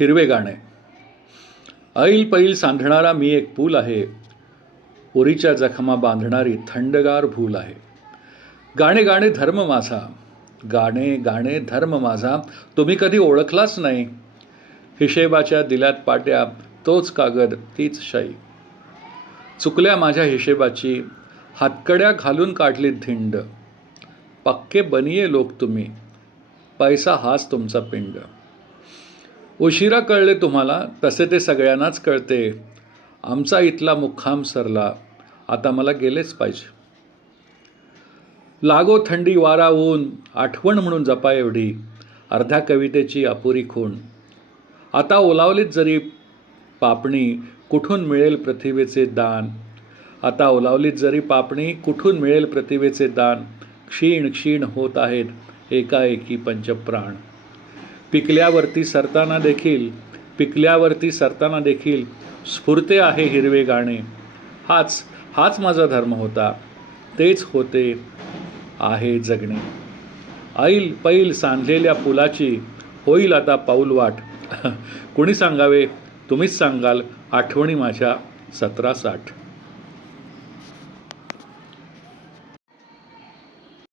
हिरवे गाणे. ऐल पैल सांधणारा मी एक पूल आहे. उरीच्या जखमा बांधणारी थंडगार भूल आहे. गाणे गाणे धर्म माझा. गाणे गाणे धर्म माझा. तुम्ही कधी ओळखलाच नाही. हिशेबाच्या दिल्यात पाट्या तोच कागद तीच शाई. चुकल्या माझ्या हिशेबाची. हातकड्या घालून काढली धिंड. पक्के बनिये लोक तुम्ही. पैसा हाच तुमचा पिंड. उशिरा कळले तुम्हाला? तसे ते सगळ्यांनाच कळते. आमचा इथला मुक्काम सरला. आता मला गेलेच पाहिजे. लागो थंडी वारा ऊन आठवण म्हणून जपा एवढी. अर्ध्या कवितेची अपुरी खूण. आता ओलावलीत जरी पापणी कुठून मिळेल प्रतिभेचे दान? आता ओलावलीत जरी पापणी कुठून मिळेल प्रतिभेचे दान? क्षीण क्षीण होत आहेत एकाएकी पंचप्राण. पिकल्यावरती सरताना देखील पिकल्यावरती सरताना देखील स्फुरते आहे हिरवे गाणे. हाच हाच माझा धर्म होता. तेच होते आहे जगणे. ऐल पैल सांधलेल्या पुलाची होईल आता पाऊल वाट. कुणी सांगावे? तुम्हीच सांगाल आठवणी माझ्या सतरा साठ